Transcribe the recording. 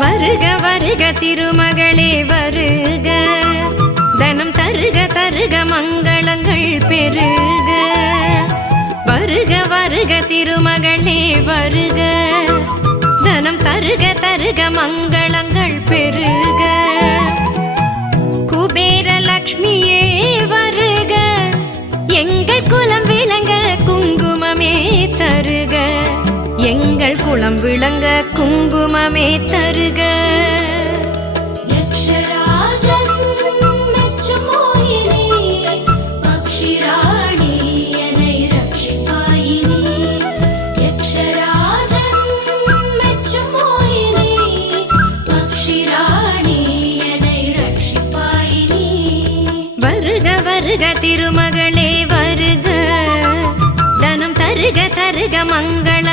வருக வருக திருமகளே வருக, தனம் தருக தருக மங்களங்கள் பெருக. வருக வருக திருமகளே வருக, தனம் தருக தருக மங்களங்கள் பெருக. குபேர லக்ஷ்மியே வருக, எங்கள் குலம் விளங்க குங்குமமே தருக, எங்கள் குலம் விளங்க குங்குமமே தருக. வருக திருமகளே வருக, தனம் தருக தருக மங்கள்